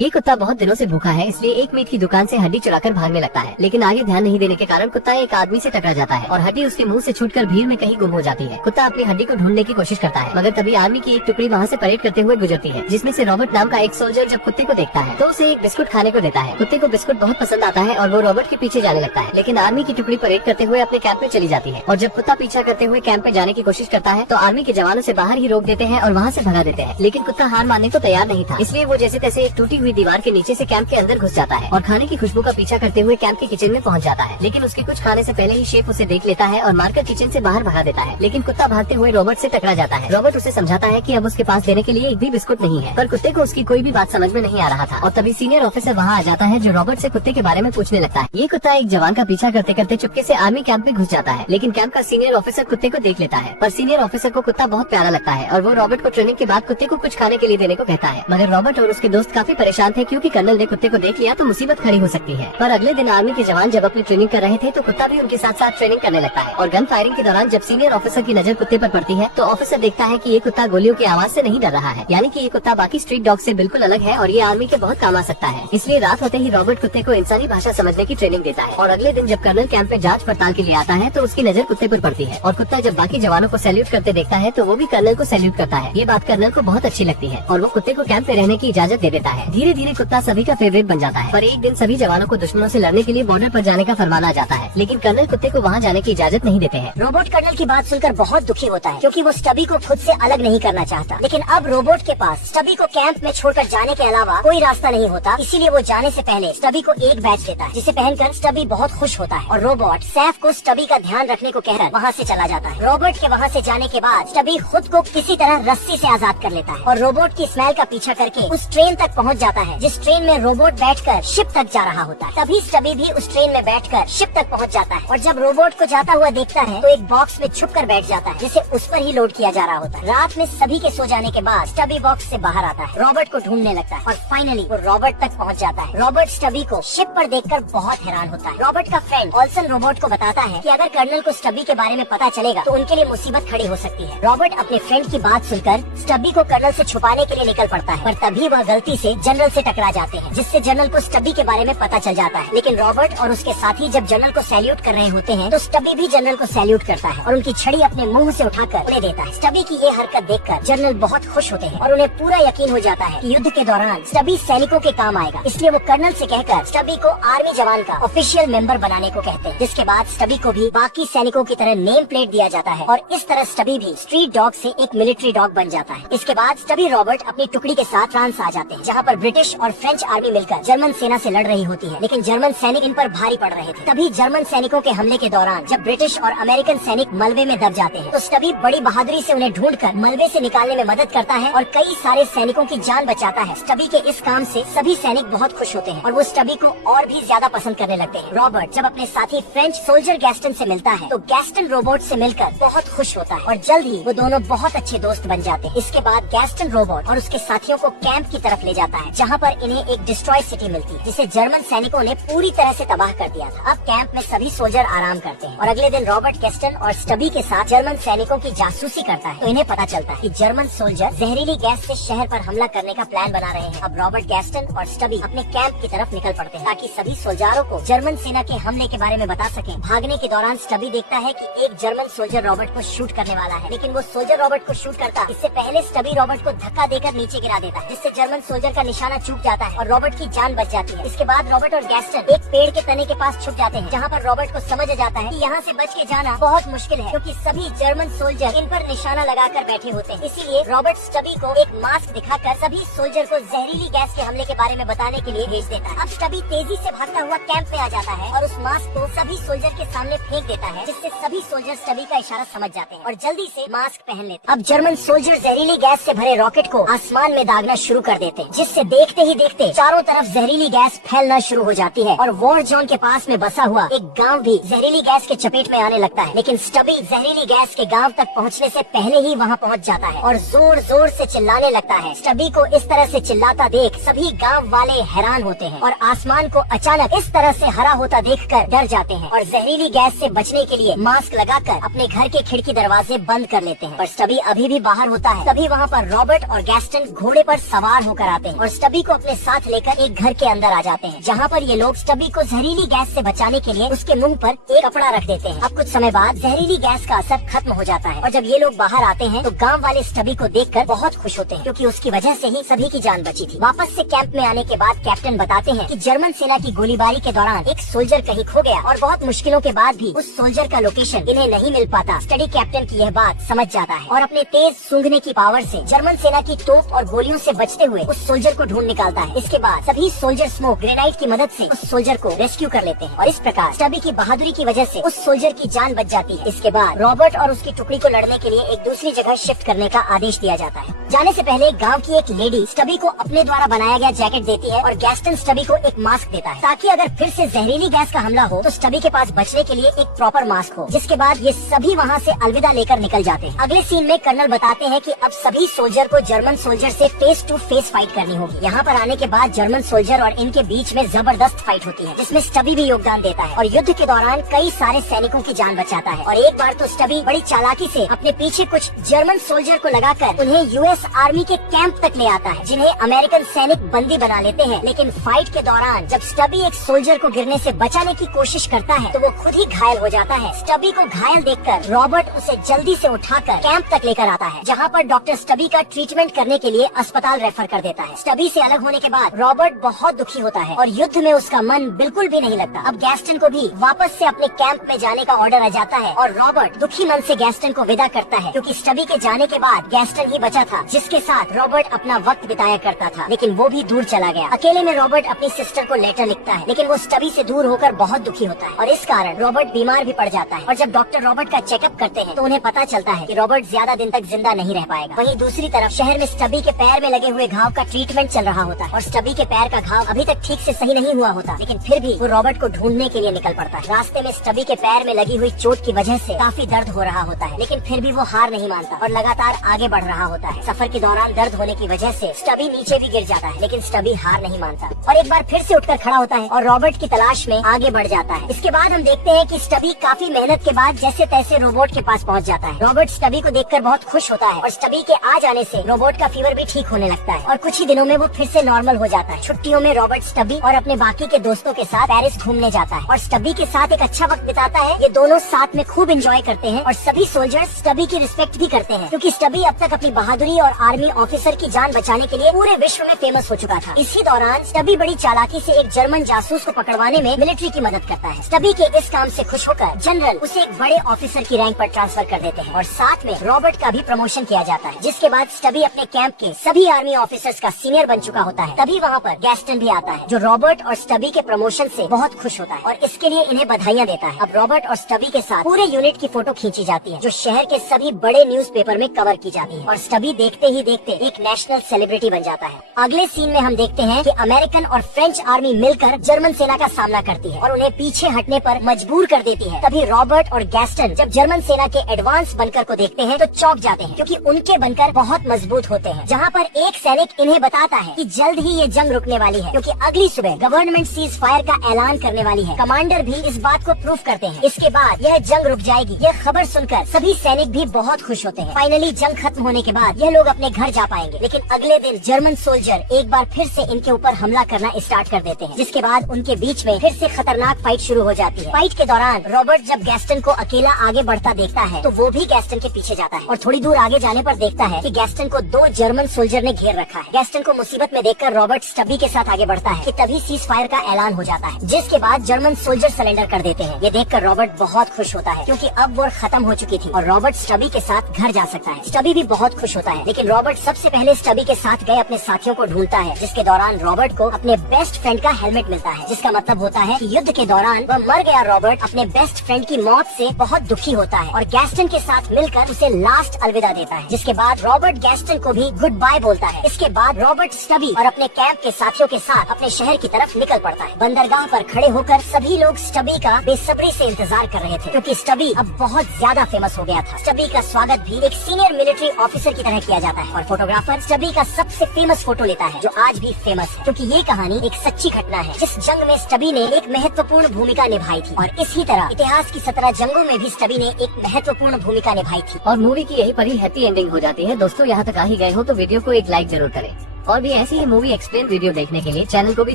ये कुत्ता बहुत दिनों से भूखा है, इसलिए एक मीट की दुकान से हड्डी चुराकर भागने लगता है, लेकिन आगे ध्यान नहीं देने के कारण कुत्ता एक आदमी से टकरा जाता है और हड्डी उसके मुंह से छूटकर भीड़ में कहीं गुम हो जाती है। कुत्ता अपनी हड्डी को ढूंढने की कोशिश करता है, मगर तभी आर्मी की एक टुकड़ी वहाँ से परेड करते हुए गुजरती है, जिसमें से रॉबर्ट नाम का एक सोल्जर जब कुत्ते को देखता है तो उसे एक बिस्कुट खाने को देता है। कुत्ते को बिस्कुट बहुत पसंद आता है और वो रॉबर्ट के पीछे जाने लगता है, लेकिन आर्मी की टुकड़ी परेड करते हुए अपने कैंप में चली जाती है और जब कुत्ता पीछा करते हुए कैंप में जाने की कोशिश करता है तो आर्मी के जवानों से बाहर ही रोक देते हैं और वहाँ से भगा देते हैं। लेकिन कुत्ता हार मानने को तैयार नहीं था, इसलिए वो जैसे तैसे एक टूटी हुई दीवार के नीचे से कैंप के अंदर घुस जाता है और खाने की खुशबू का पीछा करते हुए कैंप के किचन में पहुंच जाता है। लेकिन उसके कुछ खाने से पहले ही शेफ उसे देख लेता है और मारकर किचन से बाहर भगा देता है। लेकिन कुत्ता भागते हुए रॉबर्ट से टकरा जाता है। रॉबर्ट उसे समझाता है कि अब उसके पास देने के लिए एक भी बिस्कुट नहीं है, पर कुत्ते को उसकी कोई भी बात समझ में नहीं आ रहा था और तभी सीनियर ऑफिसर वहाँ आ जाता है जो रॉबर्ट से कुत्ते के बारे में पूछने लगता है। ये कुत्ता एक जवान का पीछा करते करते चुपके से आर्मी कैंप में घुस जाता है, लेकिन कैंप का सीनियर ऑफिसर कुत्ते को देख लेता है। पर सीनियर ऑफिसर को कुत्ता बहुत प्यारा लगता है और वो रॉबर्ट को ट्रेनिंग के बाद कुत्ते को कुछ खाने के लिए देने को कहता है। मगर रॉबर्ट और उसके दोस्त काफी परेशान थे क्योंकि कर्नल ने कुत्ते को देख लिया तो मुसीबत खड़ी हो सकती है। पर अगले दिन आर्मी के जवान जब अपनी ट्रेनिंग कर रहे थे तो कुत्ता भी उनके साथ साथ ट्रेनिंग करने लगता है और गन फायरिंग के दौरान जब सीनियर ऑफिसर की नजर कुत्ते पर पड़ती है तो ऑफिसर देखता है कि ये कुत्ता गोलियों की आवाज से नहीं डर रहा है, यानी कि ये कुत्ता बाकी स्ट्रीट डॉग से बिल्कुल अलग है और ये आर्मी के बहुत काम आ सकता है। इसलिए रात होते ही रॉबर्ट कुत्ते को इंसानी भाषा समझने की ट्रेनिंग देता है और अगले दिन जब कर्नल कैंप में जांच पड़ताल के लिए आता है तो उसकी नजर कुत्ते पर पड़ती है और कुत्ता जब बाकी जवानों को सैल्यूट करते देखता है तो वो भी कर्नल को सैल्यूट करता है। ये बात कर्नल को बहुत अच्छी लगती है और वो कुत्ते को कैंप में रहने की इजाजत दे देता है। धीरे धीरे कुत्ता सभी का फेवरेट बन जाता है। पर एक दिन सभी जवानों को दुश्मनों से लड़ने के लिए बॉर्डर पर जाने का फरमान आ जाता है, लेकिन कर्नल कुत्ते को वहाँ जाने की इजाजत नहीं देते हैं। रोबोट कर्नल की बात सुनकर बहुत दुखी होता है क्योंकि वो स्टबी को खुद से अलग नहीं करना चाहता, लेकिन अब रोबोट के पास स्टबी को कैंप में छोड़कर जाने के अलावा कोई रास्ता नहीं होता। इसीलिए वो जाने से पहले स्टबी को एक बैच देता है जिसे पहनकर स्टबी बहुत खुश होता है और रोबोट सैफ को स्टबी का ध्यान रखने को कहकर वहाँ से चला जाता है। रोबोट के वहाँ से जाने के बाद स्टबी खुद को किसी तरह रस्सी से आजाद कर लेता है और रोबोट की स्मेल का पीछा करके उस ट्रेन तक पहुँच जाता है जिस ट्रेन में रोबोट बैठकर शिप तक जा रहा होता है। तभी स्टबी भी उस ट्रेन में बैठकर शिप तक पहुँच जाता है और जब रोबोट को जाता हुआ देखता है तो एक बॉक्स में छुप कर बैठ जाता है जिसे उस पर ही लोड किया जा रहा होता है। रात में सभी के सो जाने के बाद स्टबी बॉक्स से बाहर आता है, रॉबर्ट को ढूंढने लगता है और फाइनली वो रॉबर्ट तक पहुंच जाता है। रॉबर्ट स्टबी को शिप पर देखकर बहुत हैरान होता है। रॉबर्ट का फ्रेंड ऑल्सन रोबोट को बताता है कि अगर कर्नल को स्टबी के बारे में पता चलेगा तो उनके लिए मुसीबत खड़ी हो सकती है। रॉबर्ट अपने फ्रेंड की बात सुनकर स्टबी को कर्नल से छुपाने के लिए निकल पड़ता है, पर तभी वह गलती से जनरल से टकरा जाते हैं जिससे जनरल को स्टबी के बारे में पता चल जाता है। लेकिन रॉबर्ट और उसके साथी जब जनरल को सैल्यूट कर रहे होते हैं तो स्टबी भी जनरल को सैल्यूट करता है और उनकी छड़ी अपने मुंह से उठाकर उन्हें देता है। स्टबी की ये हरकत देखकर जनरल बहुत खुश होते हैं और उन्हें पूरा यकीन हो जाता है कि युद्ध के दौरान स्टबी सैनिकों के काम आएगा, इसलिए वो कर्नल से कहकर स्टबी को आर्मी जवान का ऑफिशियल मेंबर बनाने को कहते हैं। जिसके बाद स्टबी को भी बाकी सैनिकों की तरह नेम प्लेट दिया जाता है और इस तरह स्टबी भी स्ट्रीट डॉग से एक मिलिट्री डॉग बन जाता है। इसके बाद स्टबी रॉबर्ट अपनी टुकड़ी के साथ फ्रांस आ जाते हैं जहाँ पर ब्रिटिश और फ्रेंच आर्मी मिलकर जर्मन सेना से लड़ रही होती है, लेकिन जर्मन सैनिक इन पर भारी पड़ रहे थे। तभी जर्मन सैनिकों के हमले के दौरान जब ब्रिटिश और अमेरिकन सैनिक मलबे में दब जाते हैं तो स्टबी बड़ी बहादुरी से उन्हें ढूंढकर मलबे से निकालने में मदद करता है और कई सारे सैनिकों की जान बचाता है। स्टबी के इस काम से सभी सैनिक बहुत खुश होते हैं और वो स्टबी को और भी ज्यादा पसंद करने लगते हैं। रॉबर्ट जब अपने साथी फ्रेंच सोल्जर गैस्टन से मिलता है तो गैस्टन रोबोट से मिलकर बहुत खुश होता है और जल्द ही वो दोनों बहुत अच्छे दोस्त बन जाते हैं। इसके बाद गैस्टन रोबोट और उसके साथियों को कैंप की तरफ ले जाता है जहाँ पर इन्हें एक डिस्ट्रॉय सिटी मिलती है जिसे जर्मन सैनिकों ने पूरी तरह से तबाह कर दिया था। अब कैंप में सभी सोल्जर आराम करते हैं और अगले दिन रॉबर्ट गैस्टन और स्टबी के साथ जर्मन सैनिकों की जासूसी करता है तो इन्हें पता चलता है कि जर्मन सोल्जर जहरीली गैस से शहर पर हमला करने का प्लान बना रहे हैं। अब रॉबर्ट गैस्टन और स्टबी अपने कैंप की तरफ निकल पड़ते हैं ताकि सभी सोल्जरों को जर्मन सेना के हमले के बारे में बता सकें। भागने के दौरान स्टबी देखता है कि एक जर्मन सोल्जर रॉबर्ट को शूट करने वाला है, लेकिन वो सोल्जर रॉबर्ट को शूट करता इससे पहले स्टबी रॉबर्ट को धक्का देकर नीचे गिरा देता है जिससे जर्मन सोल्जर का निशाना चूक जाता है और रॉबर्ट की जान बच जाती है। इसके बाद रॉबर्ट और गैस्टन एक पेड़ के तने के पास छुप जाते हैं जहाँ पर रॉबर्ट को समझ जाता है कि यहाँ से बच के जाना बहुत मुश्किल है क्योंकि सभी जर्मन सोल्जर इन पर निशाना लगाकर बैठे होते हैं। इसीलिए रॉबर्ट स्टबी को एक मास्क दिखाकर सभी सोल्जर को जहरीली गैस के हमले के बारे में बताने के लिए भेज देता है। अब स्टबी तेजी से भागता हुआ कैंप में आ जाता है और उस मास्क को सभी सोल्जर के सामने फेंक देता है जिससे सभी सोल्जर स्टबी का इशारा समझ जाते हैं और जल्दी से मास्क पहन लेते हैं। अब जर्मन सोल्जर जहरीली गैस से भरे रॉकेट को आसमान में दागना शुरू कर देते हैं जिससे देखते ही देखते चारों तरफ जहरीली गैस फैलना शुरू हो जाती है और वॉर जोन के पास में बसा हुआ एक गाँव भी जहरीली गैस के चपेट में आने लगता है। लेकिन स्टबी जहरीली गैस के गाँव तक पहुँचने से पहले ही वहाँ पहुँच जाता है और जोर जोर से चिल्लाने लगता है। स्टबी को इस तरह से चिल्लाता देख सभी गाँव वाले हैरान होते हैं और आसमान को अचानक इस तरह से हरा होता देखकर डर जाते हैं और जहरीली गैस से बचने के लिए मास्क लगाकर अपने घर के खिड़की दरवाजे बंद कर लेते हैं। पर स्टबी अभी भी बाहर होता है। तभी वहाँ पर रॉबर्ट और गैस्टन घोड़े पर सवार होकर आते हैं और स्टबी स्टबी को अपने साथ लेकर एक घर के अंदर आ जाते हैं, जहाँ पर ये लोग स्टबी को जहरीली गैस से बचाने के लिए उसके मुंह पर एक कपड़ा रख देते हैं। अब कुछ समय बाद जहरीली गैस का असर खत्म हो जाता है और जब ये लोग बाहर आते हैं तो गाँव वाले स्टबी को देखकर बहुत खुश होते हैं, क्योंकि उसकी वजह से ही सभी की जान बची थी। वापस से कैंप में आने के बाद कैप्टन बताते हैं कि जर्मन सेना की गोलीबारी के दौरान एक सोल्जर कहीं खो गया और बहुत मुश्किलों के बाद भी उस सोल्जर का लोकेशन इन्हें नहीं मिल पाता। स्टडी कैप्टन की यह बात समझ जाता है और अपने तेज सूंघने की पावर से जर्मन सेना की तोप और गोलियों से बचते हुए उस सोल्जर को ढूंढ निकालता है। इसके बाद सभी सोल्जर स्मोक ग्रेनाइट की मदद से उस सोल्जर को रेस्क्यू कर लेते हैं और इस प्रकार स्टबी की बहादुरी की वजह से उस सोल्जर की जान बच जाती है। इसके बाद रॉबर्ट और उसकी टुकड़ी को लड़ने के लिए एक दूसरी जगह शिफ्ट करने का आदेश दिया जाता है। जाने से पहले गांव की एक लेडी स्टबी को अपने द्वारा बनाया गया जैकेट देती है और गैस्टन स्टबी को एक मास्क देता है, ताकि अगर फिर से जहरीली गैस का हमला हो तो स्टबी के पास बचने के लिए एक प्रॉपर मास्क हो। जिसके बाद ये सभी वहाँ से अलविदा लेकर निकल जाते हैं। अगले सीन में कर्नल बताते हैं कि अब सभी सोल्जर को जर्मन सोल्जर से फेस टू फेस फाइट करनी होगी। यहाँ पर आने के बाद जर्मन सोल्जर और इनके बीच में जबरदस्त फाइट होती है, जिसमें स्टबी भी योगदान देता है और युद्ध के दौरान कई सारे सैनिकों की जान बचाता है। और एक बार तो स्टबी बड़ी चालाकी से अपने पीछे कुछ जर्मन सोल्जर को लगाकर उन्हें यूएस आर्मी के कैंप तक ले आता है, जिन्हें अमेरिकन सैनिक बंदी बना लेते हैं। लेकिन फाइट के दौरान जब स्टबी एक सोल्जर को गिरने से बचाने की कोशिश करता है तो वो खुद ही घायल हो जाता है। स्टबी को घायल देखकर रॉबर्ट उसे जल्दी से उठाकर कैंप तक लेकर आता है, जहाँ पर डॉक्टर स्टबी का ट्रीटमेंट करने के लिए अस्पताल रेफर कर देता है। स्टबी से अलग होने के बाद रॉबर्ट बहुत दुखी होता है और युद्ध में उसका मन बिल्कुल भी नहीं लगता। अब गैस्टन को भी वापस से अपने कैंप में जाने का ऑर्डर आ जाता है और रॉबर्ट दुखी मन से गैस्टन को विदा करता है, क्योंकि स्टबी के जाने के बाद गैस्टन ही बचा था जिसके साथ रॉबर्ट अपना वक्त बिताया करता था। लेकिन वो भी दूर चला गया। अकेले में रॉबर्ट अपनी सिस्टर को लेटर लिखता है, लेकिन वो स्टबी से दूर होकर बहुत दुखी होता है और इस कारण रॉबर्ट बीमार भी पड़ जाता है। और जब डॉक्टर रॉबर्ट का चेकअप करते हैं तो उन्हें पता चलता है कि रॉबर्ट ज्यादा दिन तक जिंदा नहीं रह पाएगा। वहीं दूसरी तरफ शहर में स्टबी के पैर में लगे हुए घाव का ट्रीटमेंट चल रहा होता है और स्टबी के पैर का घाव अभी तक ठीक से सही नहीं हुआ होता, लेकिन फिर भी वो रॉबर्ट को ढूंढने के लिए निकल पड़ता है। रास्ते में स्टबी के पैर में लगी हुई चोट की वजह से काफी दर्द हो रहा होता है, लेकिन फिर भी वो हार नहीं मानता और लगातार आगे बढ़ रहा होता है। सफर के दौरान दर्द होने की वजह से स्टबी नीचे भी गिर जाता है, लेकिन स्टबी हार नहीं मानता और एक बार फिर से उठकर खड़ा होता है और रॉबर्ट की तलाश में आगे बढ़ जाता है। इसके बाद हम देखते हैं कि स्टबी काफी मेहनत के बाद जैसे तैसे रोबोट के पास पहुंच जाता है। रॉबर्ट स्टबी को देखकर बहुत खुश होता है और स्टबी के आ जाने से रोबोट का फीवर भी ठीक होने लगता है और कुछ ही दिनों में वो फिर से नॉर्मल हो जाता है। छुट्टियों में रॉबर्ट स्टबी और अपने बाकी के दोस्तों के साथ पेरिस घूमने जाता है और स्टबी के साथ एक अच्छा वक्त बिताता है। ये दोनों साथ में खूब एंजॉय करते हैं और सभी सोल्जर्स स्टबी की रिस्पेक्ट भी करते हैं, क्योंकि स्टबी अब तक अपनी बहादुरी और आर्मी ऑफिसर की जान बचाने के लिए पूरे विश्व में फेमस हो चुका था। इसी दौरान स्टबी बड़ी चालाकी से एक जर्मन जासूस को पकड़वाने में मिलिट्री की मदद करता है। स्टबी के इस काम से खुश होकर जनरल उसे एक बड़े ऑफिसर की रैंक पर ट्रांसफर कर देते हैं और साथ में रॉबर्ट का भी प्रमोशन किया जाता है, जिसके बाद स्टबी अपने कैंप के सभी आर्मी ऑफिसर्स का सीनियर बन चुका होता है। तभी वहाँ पर गैस्टन भी आता है, जो रॉबर्ट और स्टबी के प्रमोशन से बहुत खुश होता है और इसके लिए इन्हें बधाइयाँ देता है। अब रॉबर्ट और स्टबी के साथ पूरे यूनिट की फोटो खींची जाती है, जो शहर के सभी बड़े न्यूज़पेपर में कवर की जाती है और स्टबी देखते ही देखते एक नेशनल सेलिब्रिटी बन जाता है। अगले सीन में हम देखते हैं कि अमेरिकन और फ्रेंच आर्मी मिलकर जर्मन सेना का सामना करती है और उन्हें पीछे हटने पर मजबूर कर देती है। तभी रॉबर्ट और गैस्टन जब जर्मन सेना के एडवांस बनकर को देखते हैं तो चौंक जाते हैं, क्योंकि उनके बनकर बहुत मजबूत होते हैं। जहाँ पर एक सैनिक इन्हें बताता है कि जल्द ही ये जंग रुकने वाली है, क्योंकि अगली सुबह गवर्नमेंट सीज फायर का ऐलान करने वाली है। कमांडर भी इस बात को प्रूफ करते हैं। इसके बाद यह जंग रुक जाएगी। यह खबर सुनकर सभी सैनिक भी बहुत खुश होते हैं। फाइनली जंग खत्म होने के बाद यह लोग अपने घर जा पाएंगे, लेकिन अगले दिन जर्मन सोल्जर एक बार फिर से इनके ऊपर हमला करना स्टार्ट कर देते हैं, जिसके बाद उनके बीच में फिर से खतरनाक फाइट शुरू हो जाती है। फाइट के दौरान रॉबर्ट जब गैस्टन को अकेला आगे बढ़ता देखता है तो वो भी गैस्टन के पीछे जाता है और थोड़ी दूर आगे जाने पर देखता है कि गैस्टन को 2 जर्मन सोल्जर ने घेर रखा है। गैस्टन को मुसीबत में देखकर रॉबर्ट स्टबी के साथ आगे बढ़ता है कि तभी सीज फायर का ऐलान हो जाता है, जिसके बाद जर्मन सोल्जर सरेंडर कर देते हैं। ये देखकर रॉबर्ट बहुत खुश होता है, क्योंकि अब वॉर खत्म हो चुकी थी और रॉबर्ट स्टबी के साथ घर जा सकता है। स्टबी भी बहुत खुश होता है, लेकिन रॉबर्ट सबसे पहले स्टबी के साथ गए अपने साथियों को ढूंढता है, जिसके दौरान रॉबर्ट को अपने बेस्ट फ्रेंड का हेलमेट मिलता है, जिसका मतलब होता है कि युद्ध के दौरान वह मर गया रॉबर्ट अपने बेस्ट फ्रेंड की मौत से बहुत दुखी होता है और गैस्टन के साथ मिलकर उसे लास्ट अलविदा देता है। जिसके बाद रॉबर्ट गैस्टन को भी गुड बाय बोलता है। इसके बाद रॉबर्ट स्टबी और अपने कैंप के साथियों के साथ अपने शहर की तरफ निकल पड़ता है। बंदरगाह पर खड़े होकर सभी लोग स्टबी का बेसब्री से इंतजार कर रहे थे, क्योंकि स्टबी अब बहुत ज्यादा फेमस हो गया था। स्टबी का स्वागत भी एक सीनियर मिलिट्री ऑफिसर की तरह किया जाता है और फोटोग्राफर स्टबी का सबसे फेमस फोटो लेता है, जो आज भी फेमस है, क्योंकि ये कहानी एक सच्ची घटना है जिस जंग में स्टबी ने एक महत्वपूर्ण भूमिका निभाई थी और इसी तरह इतिहास की 17 जंगों में भी स्टबी ने एक महत्वपूर्ण भूमिका निभाई थी। और मूवी की यही परी हैप्पी एंडिंग हो जाती है। दोस्तों यहाँ तक आ ही गए हो तो वीडियो को एक लाइक जरूर करें। और भी ऐसी ही मूवी एक्सप्लेन वीडियो देखने के लिए चैनल को भी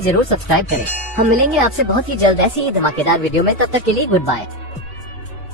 जरूर सब्सक्राइब करें। हम मिलेंगे आपसे बहुत ही जल्द ऐसी ही धमाकेदार वीडियो में, तब तक के लिए गुड बाय।